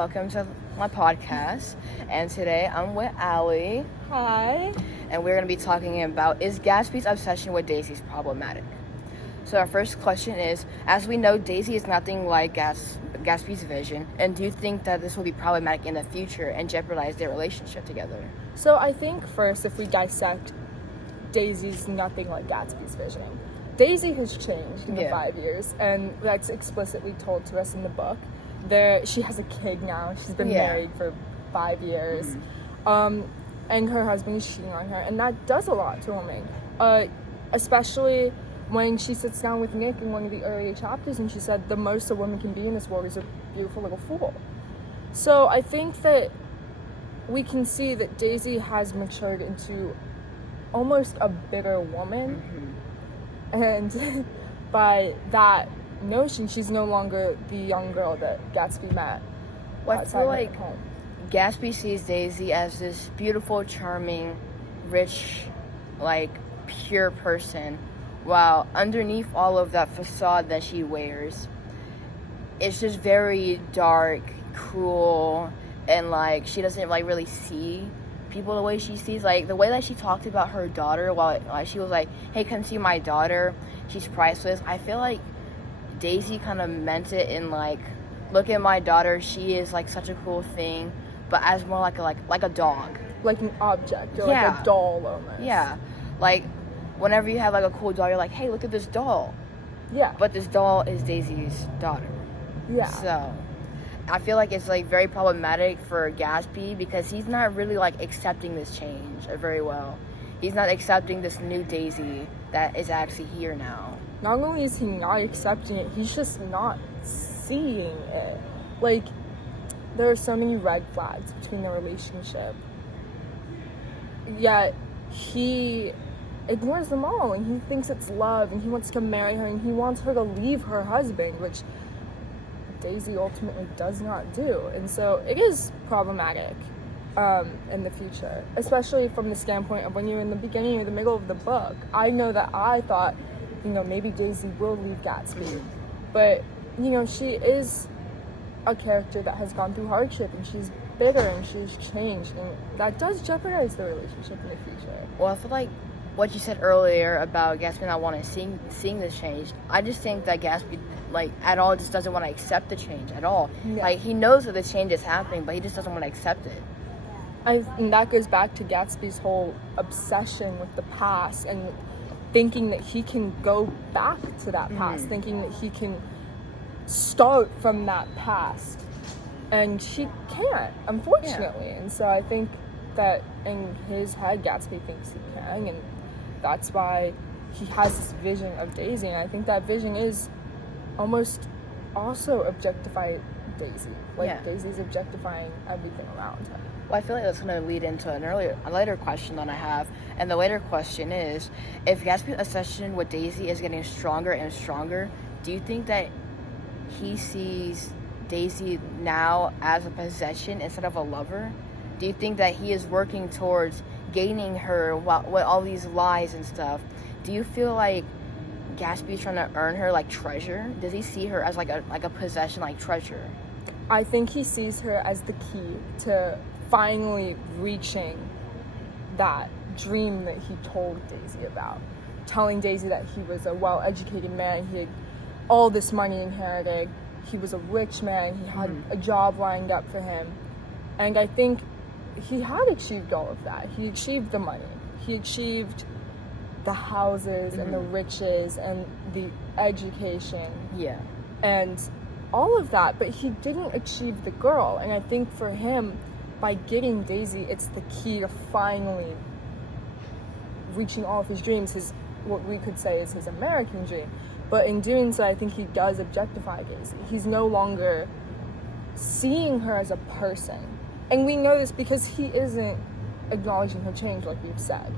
welcome to my podcast. And today I'm with Allie. Hi. And we're going to be talking about, is Gatsby's obsession with Daisy problematic? So our first question is, as we know, Daisy is nothing like Gatsby's vision. And do you think that this will be problematic in the future and jeopardize their relationship together? So I think first, if we dissect, Daisy's nothing like Gatsby's vision. Daisy has changed in the 5 years, and that's explicitly told to us in the book. She has a kid now. She's been married for 5 years. And her husband is cheating on her, and that does a lot to a woman. Especially when she sits down with Nick in one of the earlier chapters, and she said the most a woman can be in this world is a beautiful little fool. So I think that we can see that Daisy has matured into almost a bitter woman. And by that notion, she's no longer the young girl that Gatsby met. Well, I feel like Gatsby sees Daisy as this beautiful, charming, rich, pure person, while underneath all of that facade that she wears, it's just very dark, cruel, and she doesn't really see people the way she sees. The way that she talked about her daughter while she was like, hey, come see my daughter, she's priceless. I feel like Daisy kind of meant it in look at my daughter, she is such a cool thing, but as more like a dog, like an object, or like a doll almost. Whenever you have a cool doll, you're like, hey, look at this doll. But this doll is Daisy's daughter. So I feel like it's very problematic for Gatsby because he's not really accepting this change very well. He's not accepting this new Daisy that is actually here now. Not only is he not accepting it, he's just not seeing it. There are so many red flags between the relationship, yet he ignores them all, and he thinks it's love, and he wants to marry her, and he wants her to leave her husband, which Daisy ultimately does not do. And so it is problematic in the future, especially from the standpoint of when you're in the beginning or the middle of the book. I know that I thought, maybe Daisy will leave Gatsby, but she is a character that has gone through hardship, and she's bitter, and she's changed, and that does jeopardize the relationship in the future. Well, I feel like what you said earlier about Gatsby not wanting to seeing this change, I just think that Gatsby at all just doesn't want to accept the change at all. He knows that the change is happening, but he just doesn't want to accept it. And that goes back to Gatsby's whole obsession with the past, and thinking that he can go back to that past, thinking that he can start from that past, and she can't, unfortunately. And so I think that in his head, Gatsby thinks he can, and that's why he has this vision of Daisy. And I think that vision is almost also objectify Daisy. Daisy's objectifying everything around her. Well, I feel like that's going to lead into a later question that I have. And the later question is, if Gatsby's obsession with Daisy is getting stronger and stronger, do you think that he sees Daisy now as a possession instead of a lover? Do you think that he is working towards gaining her with all these lies and stuff? Do you feel like Gatsby's trying to earn her like treasure? Does he see her as like a possession, like treasure? I think he sees her as the key to finally reaching that dream that he told Daisy about. Telling Daisy that he was a well-educated man, he had all this money inherited, he was a rich man, he had a job lined up for him. And I think he had achieved all of that. He achieved the money. He achieved the houses and the riches and the education. And all of that, but he didn't achieve the girl. And I think for him, by getting Daisy, it's the key to finally reaching all of his dreams, what we could say is his American dream. But in doing so, I think he does objectify Daisy. He's no longer seeing her as a person. And we know this because he isn't acknowledging her change, like we've said.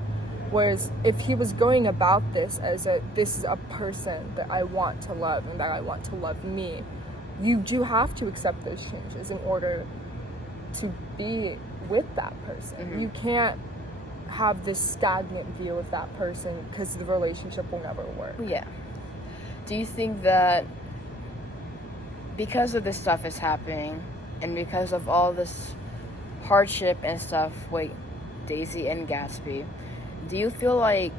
Whereas if he was going about this as this is a person that I want to love and that I want to love me, you do have to accept those changes in order to be with that person. You can't have this stagnant view of that person because the relationship will never work. Do you think that because of this stuff is happening, and because of all this hardship and stuff with Daisy and Gatsby, do you feel like,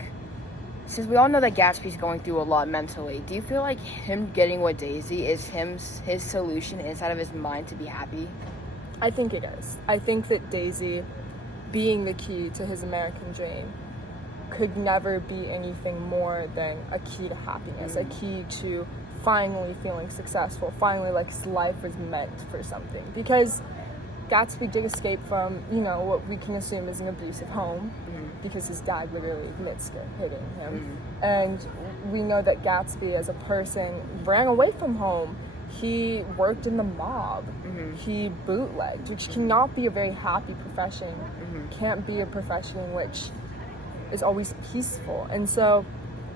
since we all know that Gatsby's going through a lot mentally, do you feel like him getting with Daisy is his solution inside of his mind to be happy? I think it is. I think that Daisy being the key to his American dream could never be anything more than a key to happiness, a key to finally feeling successful, finally like his life was meant for something. Because Gatsby did escape from, what we can assume is an abusive home, because his dad literally admits to hitting him. And we know that Gatsby as a person ran away from home. He worked in the mob. He bootlegged, which cannot be a very happy profession. Can't be a profession in which is always peaceful. And so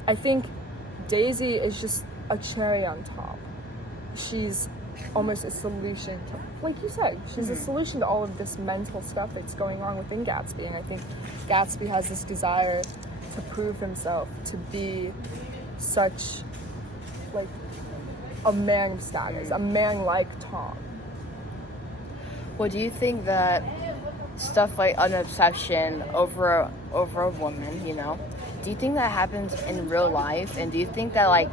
I think Daisy is just a cherry on top. She's almost a solution to, like you said, she's a solution to all of this mental stuff that's going on within Gatsby. And I think Gatsby has this desire to prove himself to be such like a man of status, a man like Tom. Well, do you think that stuff like an obsession over a woman, do you think that happens in real life? And do you think that, like,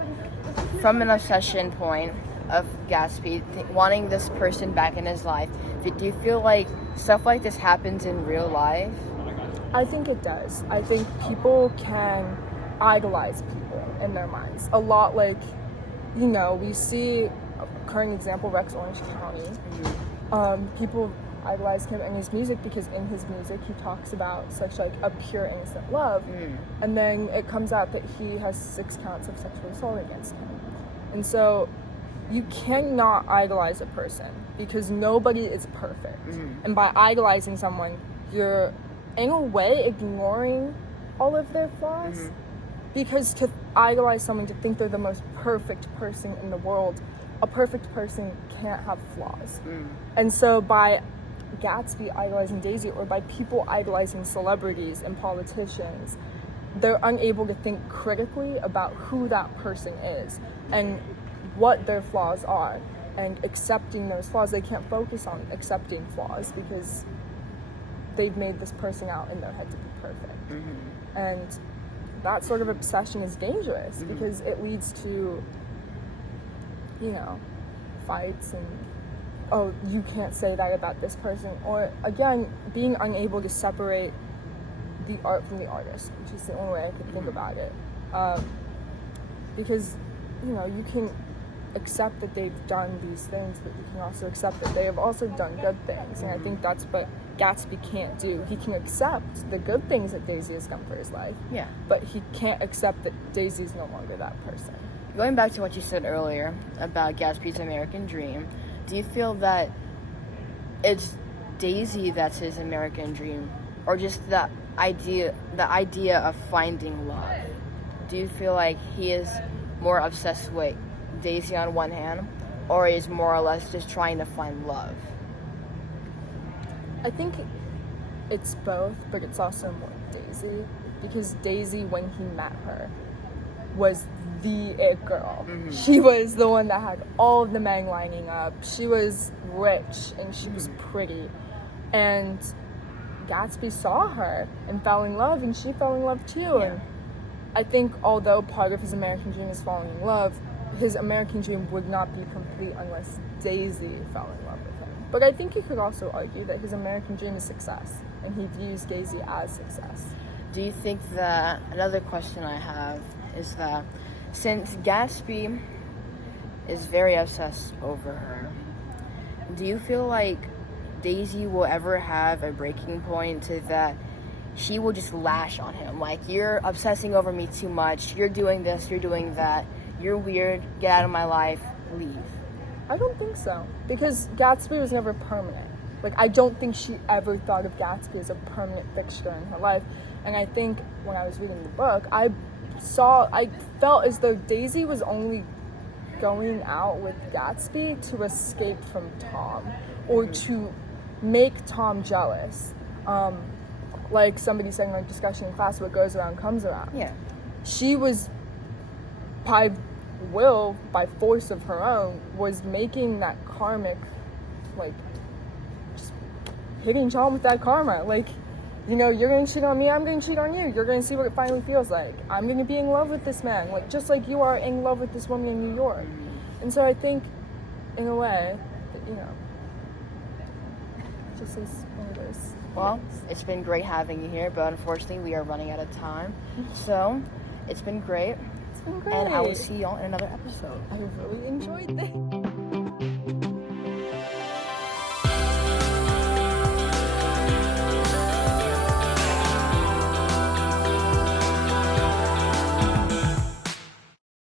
from an obsession point of Gatsby wanting this person back in his life, do you feel like stuff like this happens in real life? I think it does. I think people can idolize people in their minds. A lot, like, we see a current example, Rex Orange County. People idolize him and his music because in his music he talks about such like a pure innocent love, and then it comes out that he has 6 counts of sexual assault against him. And so you cannot idolize a person because nobody is perfect, and by idolizing someone you're in a way ignoring all of their flaws, because to idolize someone, to think they're the most perfect person in the world, a perfect person can't have flaws. And so by Gatsby idolizing Daisy, or by people idolizing celebrities and politicians, they're unable to think critically about who that person is and what their flaws are, and accepting those flaws. They can't focus on accepting flaws because they've made this person out in their head to be perfect. And that sort of obsession is dangerous because it leads to, fights and, oh, you can't say that about this person. Or, again, being unable to separate the art from the artist, which is the only way I could think about it. Because, you can accept that they've done these things, but you can also accept that they have also done good things. And I think that's what Gatsby can't do. He can accept the good things that Daisy has done for his life, but he can't accept that Daisy's no longer that person. Going back to what you said earlier about Gatsby's American dream, do you feel that it's Daisy that's his American dream, or just the idea of finding love? Do you feel like he is more obsessed with Daisy on one hand, or is more or less just trying to find love? I think it's both, but it's also more Daisy, because Daisy, when he met her, was the it girl. She was the one that had all of the men lining up. She was rich and she was pretty, and Gatsby saw her and fell in love, and she fell in love too. And I think although part of his American dream is falling in love, his American dream would not be complete unless Daisy fell in love with him. But I think you could also argue that his American dream is success, and he views Daisy as success. Do you think that, another question I have is that since Gatsby is very obsessed over her, do you feel like Daisy will ever have a breaking point to that she will just lash on him? Like, you're obsessing over me too much, you're doing this, you're doing that, you're weird, get out of my life, leave. I don't think so, because Gatsby was never permanent. Like, I don't think she ever thought of Gatsby as a permanent fixture in her life. And I think when I was reading the book, I felt as though Daisy was only going out with Gatsby to escape from Tom, or to make Tom jealous. Like somebody said in our discussion in class, what goes around comes around. She was, by force of her own, was making that karmic, like, hitting John with that karma. Like, you know, you're gonna cheat on me, I'm gonna cheat on you. You're gonna see what it finally feels like. I'm gonna be in love with this man, like just like you are in love with this woman in New York. And so I think, in a way, that, you know, just as one of those. Well, it's been great having you here, but unfortunately we are running out of time. So, it's been great. It's been great. And I will see y'all in another episode. I really enjoyed this.